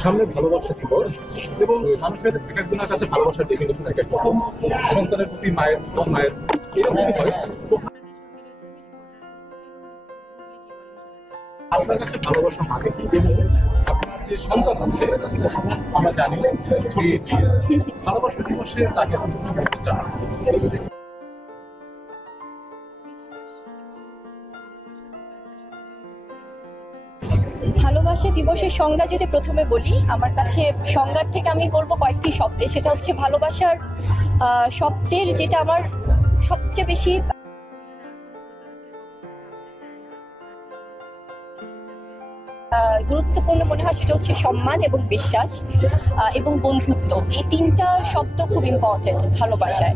সামনে ভালোবাসা দিবস এবং মানুষের এক একজনের কাছে ভালোবাসার ডেফিনেশন এক এক রকম। সন্তানের প্রতি মায়ের মায়ের এরকমই হয়। তো আপনার কাছে ভালোবাসা মানে কি এবং আপনার যে সন্তান আছে আমরা জানি ভালোবাসা দিবসে তাকে আপনি কি করতে চান? ভালোবাসা দিবসের সংজ্ঞা যদি প্রথমে বলি, আমার কাছে সংজ্ঞার থেকে আমি বলবো কয়েকটি শব্দে। সেটা হচ্ছে ভালোবাসার শব্দের যেটা আমার সবচেয়ে বেশি গুরুত্বপূর্ণ মনে হয় সেটা হচ্ছে সম্মান এবং বিশ্বাস এবং বন্ধুত্ব। এই তিনটা শব্দ খুব ইম্পর্টেন্ট ভালোবাসায়।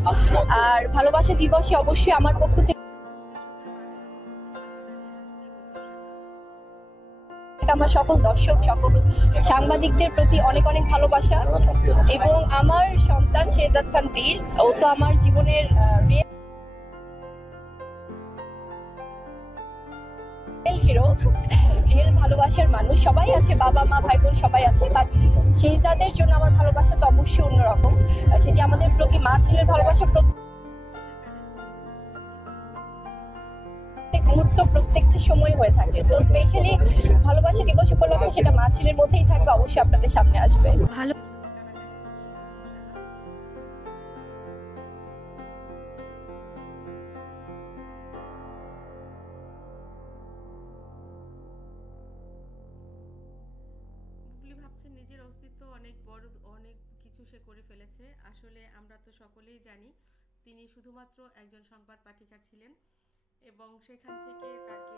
আর ভালোবাসা দিবসে অবশ্যই আমার পক্ষ থেকে আমার সকল দর্শক, সকল সাংবাদিকদের প্রতি অনেক অনেক ভালোবাসা। এবং আমার সন্তান শেহজাদ খান বীর, ও তো আমার জীবনের হিরো, রিয়েল ভালোবাসার মানুষ। সবাই আছে, বাবা মা ভাই বোন সবাই আছে, বাট শেহজাদের জন্য আমার ভালোবাসা তো অবশ্যই অন্যরকম। সেটি আমাদের প্রতি মা ছেলের ভালোবাসা প্রত্যেক মুহূর্ত প্রত্যেকটা সময় হয়ে থাকে। সো স্পেশালি ভালোবাসা দিবস উপলক্ষে সেটা মা ছেলের মধ্যেই থাকবে, অবশ্যই আপনাদের সামনে আসবে। ভালো ভাবছে নিজের অস্তিত্ব অনেক বড়, অনেক কিছু সে করে ফেলেছে। আসলে আমরা তো সকলেই জানি তিনি শুধুমাত্র একজন সংবাদ পাঠিকা ছিলেন এবং সেখান থেকে তাকে